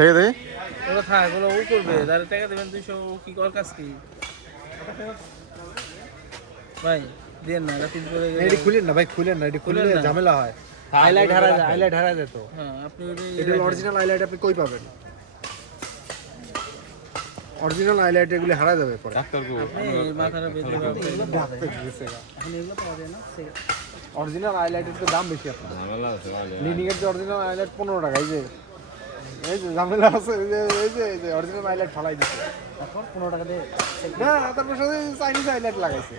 দেখে দেখে ওরা থাক ওরা ও করবে যারা টাকা দেবেন 200 ও কি কর কাজ কি ভাই দেন না রাত করে এডি খুলেন না ভাই, খুলেন না, এডি খুললে ঝামেলা হয়। হাইলাইট হারা যায় তো। হ্যাঁ আপনি এটা অরিজিনাল হাইলাইট আপনি কই পাবেন? অরিজিনাল হাইলাইট এগুলো হারা যাবে পরে। ডাক্তার কো মাথাটা বেঁধে অরিজিনাল হাইলাইটের তো দাম বেশি আপনার। ঝামেলা আছে ভালো লিনিংয়ের যে অরিজিনাল হাইলাইট 15 টাকা। এই যে ঝামেলা আছে, এই যে অরিজিনাল হাইলাইট ফালাই দিচ্ছে এখন 15 টাকা দিয়ে। না তারপর সাথে চাইনিজ হাইলাইট লাগাইছে।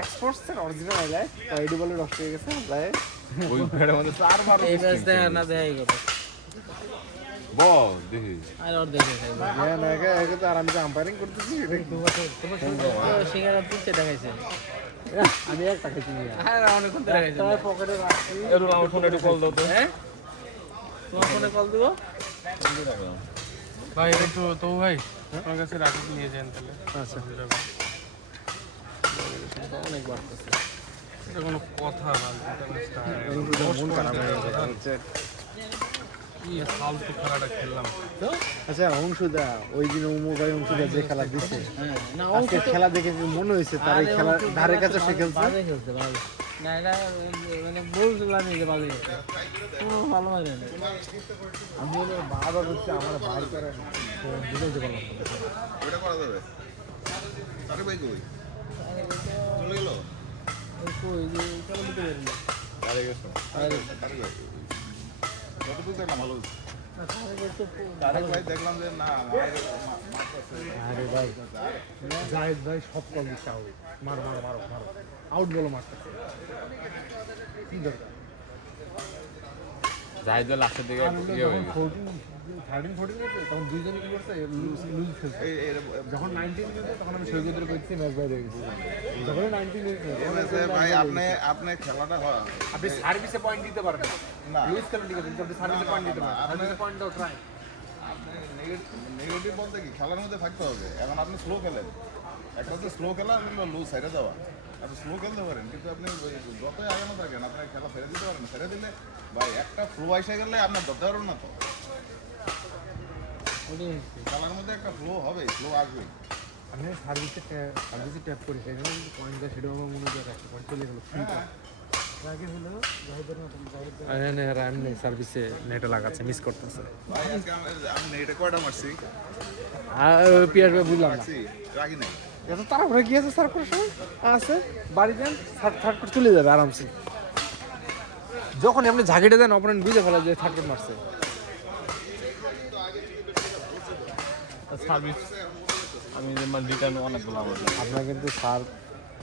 এক্সপোর্টস এর অরিজিনাল হাইলাইট এডি বলে নষ্ট হয়ে গেছে প্রায়। ওই ফেড়ে মধ্যে চারবার এই ব্যাস দেয় না দেয় এই কথা বল দেখি আর ওর দেখে হ্যাঁ না একে তো আর আমি আম্পায়ারিং করতেছি, এটা কি সিঙ্গারা 3 টাকা খাইছে আমি একটা খাইছি না। আর অনেক কোন টাকা খাইছে তোমার পকেটে রাখছি। এরু আমার ফোনে একটু কল দাও তো হ্যাঁ তোমার ফোনে কল দিব ভাই একটু তো ভাই আমার কাছে রাখি নিয়ে যান তাহলে। আচ্ছা অনেক বাড়তেছে এটা কোনো কথা না, মন খারাপ হয়ে গেছে। কি ফালতু খেলাটা খেললাম। আচ্ছা অংশুদা ওই দিন মোবাইল অংশুদা যে খেলা দিচ্ছে, না আজকে খেলা দেখে কি মনে হয়েছে তার এই খেলা ধারে কাছে সে খেলছে? বাজে খেলছে বাজে না এটা মানে বলছিলাম যে বাজে খেলছে ভালো লাগে না আমি বলে বারবার হচ্ছে আমার ভাই করে দিলে যে বললাম ওটা করা যাবে আরে ভাই কই চলে গেল কই যে কেন দিতে পারি না আরে গেছে আরে কতটুকু দেখলাম ভালো আরে ভাই দেখলাম যে না মারতেছে আরে ভাই জাহিদ ভাই সব কল দিচ্ছে আউট, মারো মারো মারো মারো আউট বলো মারতেছে কি দরকার? জাহিদের লাস্টের দিকে ইয়ে হয়ে গেছে 13-14 গেছে তখন দুইজন কি করছে লুজ খেলছে। যখন 19 গেছে তখন আমি সৈকতের কইছি ম্যাচ বাইরে হয়ে গেছে। যখন 19 গেছে ভাই আপনি খেলাটা হয় আপনি সার্ভিসে পয়েন্ট দিতে পারবেন না লুজ করেন ঠিক আছে, কিন্তু আপনি সার্ভিসে পয়েন্ট দিতে পারবেন। সার্ভিসে পয়েন্ট দাও ট্রাই। নেগেটিভ বলতে কি খেলার মধ্যে থাকতে হবে। এখন আপনি স্লো খেলেন, একটা হচ্ছে স্লো খেলা আর লুজ সাইডে যাওয়া। আপনি স্লো খেলতে পারেন কিন্তু আপনি যতই আগানো থাকেন আপনার খেলা ছেড়ে দিতে পারেন। ছেড়ে দিলে ভাই একটা ফ্লো এসে গেলে আপনার ধরতে পারবেন না। তো খেলার মধ্যে একটা ফ্লো হবে, ফ্লো আসবে। আমি সার্ভিসে ট্যাপ করি সেখানে যদি পয়েন্ট দেয় সেটাও আমার মনে হয় একটা পয়েন্ট চলে গেল ফ্রি আগে হলো জাহিদের মতন জাহিদ সার্ভিসে নেটে লাগাচ্ছে মিস করতেছে। ভাই আজকে আমি নেটে কয়টা মারছি আর পিয়ার বুঝলাম না রাখি নাই। এত তাড়াহুড়ো গিয়েছে স্যার করে সময় আছে বাড়ি যান থার্ড করে চলে যাবে আরামসে। যখন আপনি ঝাঁকিটা দেন অপরেন্ট বুঝে ফেলা যে থার্ড কোট মারছে। সার্ভিস আমি মানে রিটার্ন অনেকগুলো আমার আপনার কিন্তু স্যার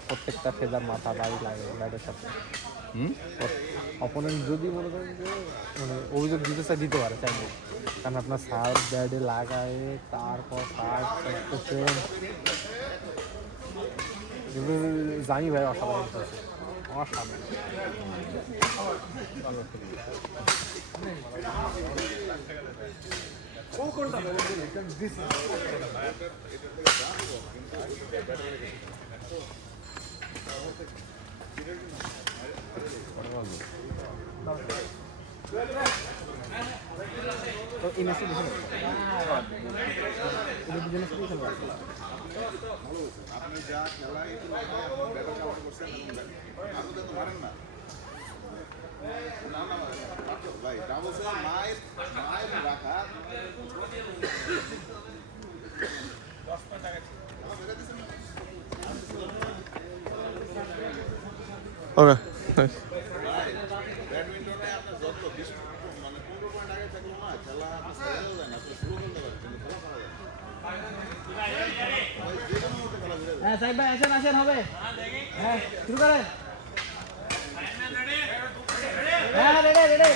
প্রত্যেকটা ফেজার মাথা বাড়ি লাগে ব্যাটের সাথে। অপোনেন্ট যদি মনে করেন যে মানে অভিযোগ দিতে চাই দিতে পারে চাইলে, কারণ আপনার সার ব্যাটে লাগায় তারপর সার করতেছেন জানি ভাই অসাধারণ খেলছে, অসাধারণ। আপনি যা খেলা ব্যাটার কাভার করছেন আপনি তো মারেন না। না না ভাই ডাবল সেল মায়ের রাখা ওকে ব্যাডমিন্টনে আপনার যত 20 মানে 15 পয়েন্ট আগে থাকলো না খেলা আপনি ছেড়েও যায় না, আপনি শুরু করতে পারেন কিন্তু খেলা করা যায় না। হ্যাঁ সাহেব ভাই আসেন আসেন হবে হ্যাঁ শুরু করেন হ্যাঁ রেডি রেডি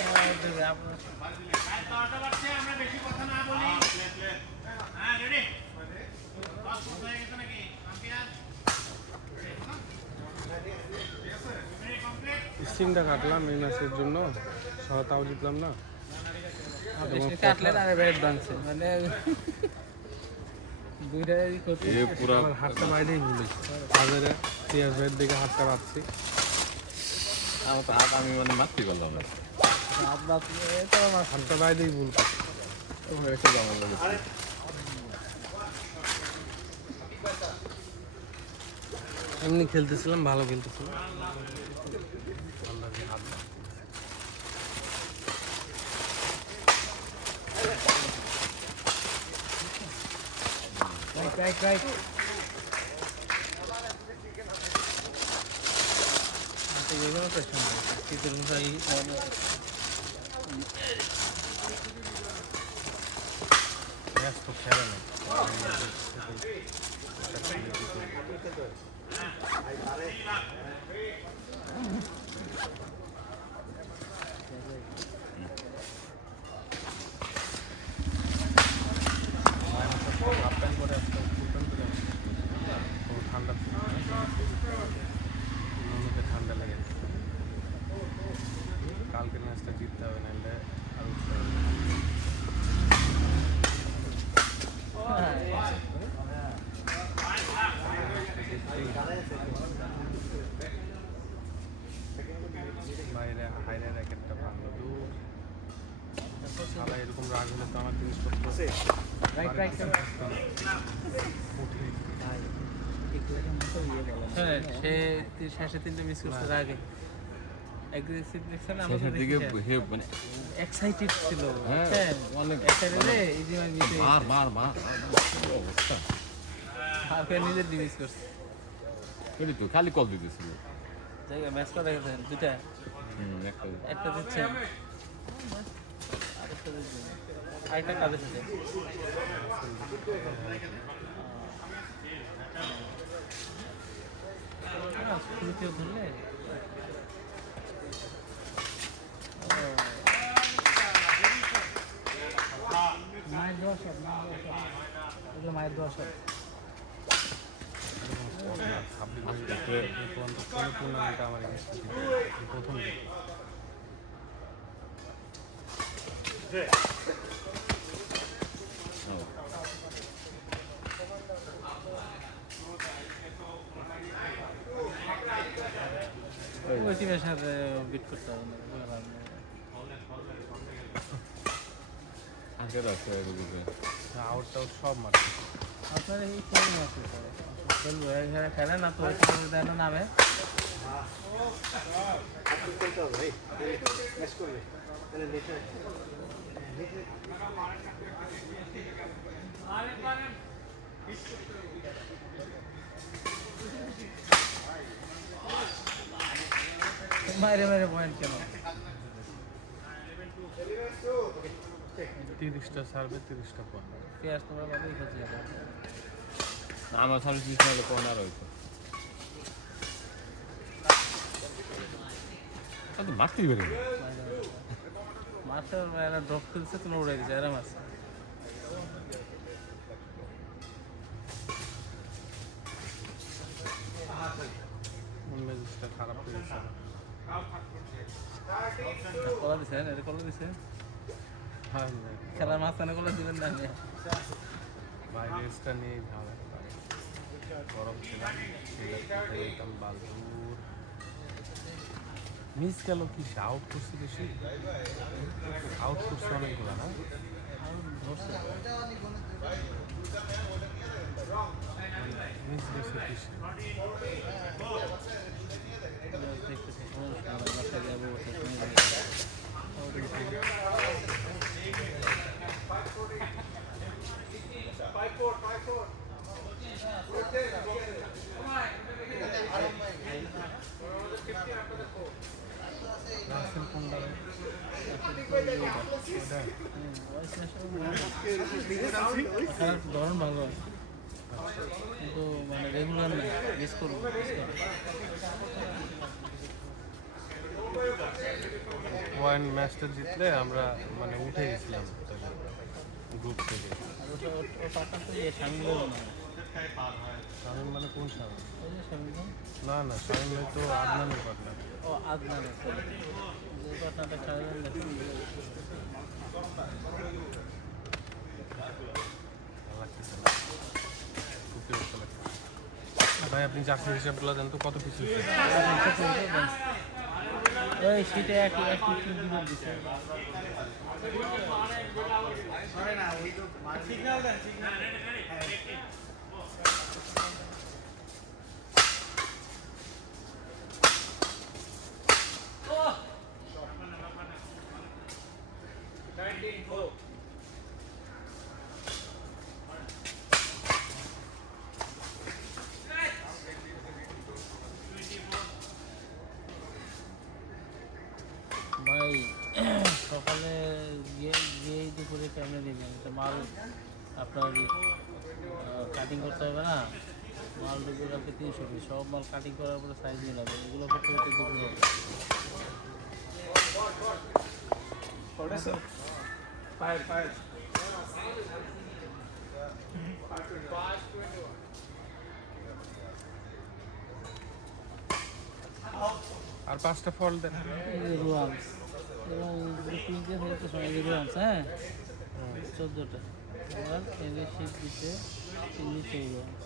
স্টিংটা কাটলাম এই ম্যাচের জন্য, তাও জিতলাম না। কাটলেন আর ব্যাট ভাঙছে মানে দুইটাই ক্ষতি। এই পুরো আমার হাতটা বাইরেই ভুলি বাজারে পিয়াজ ভাইয়ের দিকে হাতটা পাচ্ছি। আমার তো হাত আমি মানে মারতে পারলাম না। এটা আমার হাতটা বাইরেই ভুল করছি। একটা জামা লেগেছে। এমনি খেলতেছিলাম, ভালো খেলতেছিলাম। আন্দাজে হাত দাও। রাইট এগুলো প্রশ্ন শীতের মশাই ম্যাচ তো খেলে না। হাফ প্যান্ট করে একটা ফুল প্যান্ট করে কোনো ঠান্ডা ঠান্ডা লাগে। কালকের ম্যাচটা জিততে হবে, নাহলে আর উঠতে হবে না। বাইরে হাইরে র্যাকেটটা ভাঙলো। দূর সারা এরকম রাগ হলে তো আমার জিনিসপত্র রাইট হ্যাঁ সে শেষে তিনটে মিস করছে তার আগে অ্যাগ্রেসিভ দেখছেন শেষের দিকে মানে এক্সাইটেড ছিল হ্যাঁ, হ্যাঁ অনেক এক্সাইটেড এই যে মিস মার অবস্থা। আর ফের নিজের মিস করছে এটাই তো খালি কল দিতেছিল। জায়গা ম্যাচ করে গেছেন দুইটা একটা একটা দিচ্ছেন আরেকটা কাজের সাথে কেউ ধরলে মায়ের দোয়া সব এগুলো মায়ের দোয়া সব টুর্নামেন্টটা আমার প্রথম ওই টিমের সাথে বিট করতে হবে না আগের আছে এদিকে আউট টাউট সব মারছে। আপনার এই খেলবে আছে খেলবো এখানে খেলে না তো দেয় না নামে মাইরে মাইরে পয়েন্ট কেন 30টা সার্ভে 30টা পয়েন্ট। পেঁয়াজ তোমরা ভালোই খেলছি আমার সার্ভিস মিস হলে কর্নার হয়েছে। মারতেই পারি না। মারতে এরা ড্রপ খেলছে তুমি উড়ে দিচ্ছে এরা মারছে মেজাজটা খারাপ হয়ে গেছে। কলা দিচ্ছেন এটা কলা দিচ্ছে হ্যাঁ খেলার মাঝখানে কলা দিবেন না ভাই রেসটা নিয়ে ঝামেলা গরম ছিলাম যেতাম বালুর মিস গেল কি আউট করছে বেশি আউট করছে অনেকগুলো না মিস গেছে বেশি দেখতেছি রাসেল কোনটা ধরন ভালো কিন্তু মানে রেগুলার না মিস করবো পয়েন্ট ম্যাচটা জিতলে আমরা মানে উঠে গেছিলাম গ্রুপ থেকে। ও পার্টনার তো ইয়ে শামিল হলো না শামিম মানে কোন শামিম? ওই যে শামিল না না শামিম ভাই তো আদনানের পার্টনার। ও আদনান আছে যে পার্টনারটা শামিল লাগতেছে না খুব বিরক্ত লাগতেছে। ভাই আপনি চাকরির হিসাবগুলো দেন তো কত কিছু ওই শীতে এক দিন দিছে ভাই সকালে গিয়েই দুপুরে কেমনে দিবেন তো মাল আপনার কাটিং করতে হবে না মাল দুপুরে রাখতে 300 পিস সব মাল কাটিং করার পরে সাইজ মিলাবে এগুলো করতে করতে দুপুর হবে আর 5টা ফল দেন। রুয়ামস এবং পিঙ্কের হয়ে তো সময় রুয়ামস হ্যাঁ 14টা আর এনে শীত দিতে নিচে রুয়ামস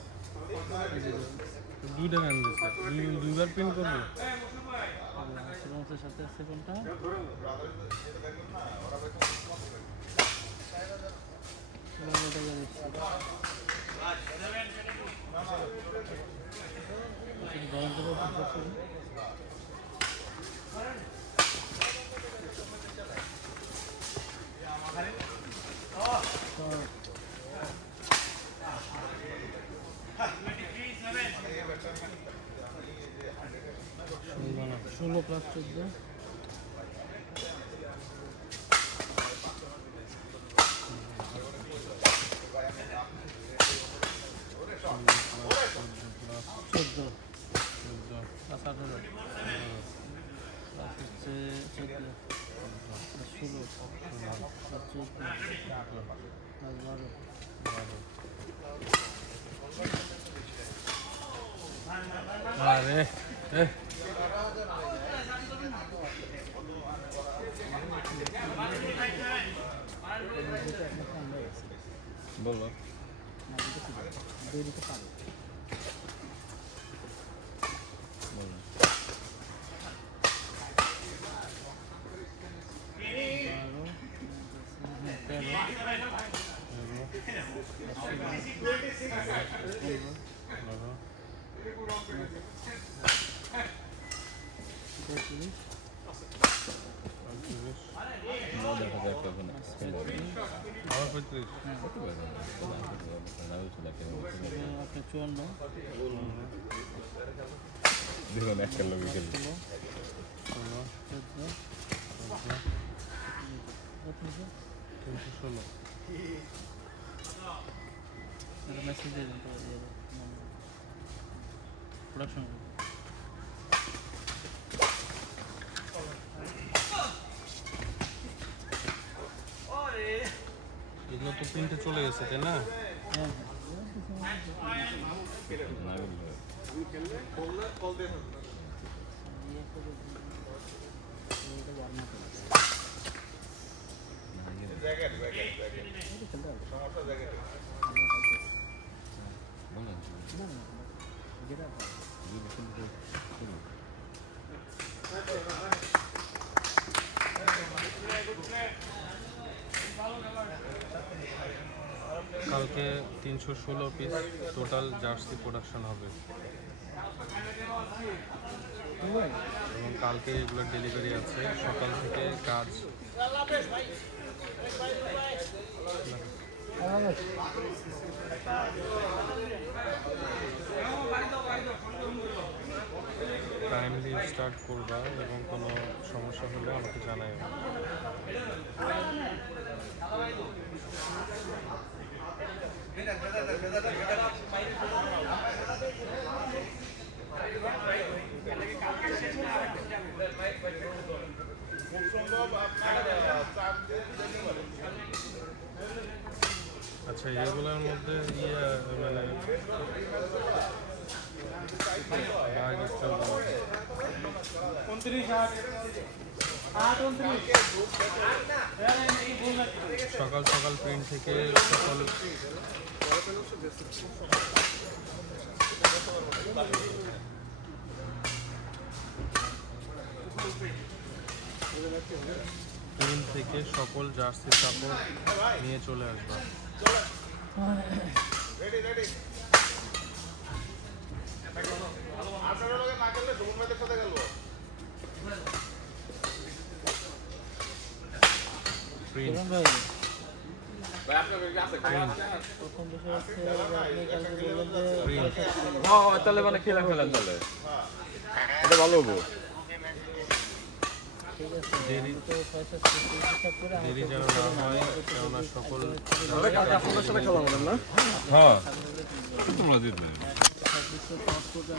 দুইটা নেন স্যার, দুইবার প্রিন্ট করবো। রুয়ামসের সাথে আছে কোনটা গরম করে ষোলো প্লাস 14 প্লাস 18 প্লাস হচ্ছে 14 প্লাস 16 প্লাস 14 প্লাস 12 আরে বলো দিতে পারে বলো দেখা যায় একটা কোনো আমার 35 আপনার 54 দেখুন একটা লোক গেল 316 মেসেজ দিয়ে দেন প্রোডাকশন এগুলো তো প্রিন্টে চলে গেছে তাই না? হ্যাঁ কালকে 316 পিস টোটাল জার্সি প্রোডাকশন হবে এবং কালকে এগুলোর ডেলিভারি আছে। সকাল থেকে কাজ টাইমলি স্টার্ট করবা এবং কোনো সমস্যা হলে আমাকে জানাই। আচ্ছা, এগুলোর মধ্যে মানে সকাল সকাল প্রিন্ট থেকে সকল প্রিন্ট থেকে সকল জার্সি কাপড় নিয়ে চলে আসবা। আপনারা লোকে না গেলে সুমন ভাইদের সাথে গেল। প্রিন্ট সুমন ভাই ভাই আপনার কাছে আছে প্রথম বিষয় হচ্ছে যে আপনি কালকে বললেন যে তাহলে মানে খেলা ফেলেন তাহলে এটা ভালো হবো। ঠিক আছে আমি তো পয়সা হিসাব করে দেরি যেন না হয়, কেননা সকল হ্যাঁ তোমরা দিতে সব কিছু কাজ করতে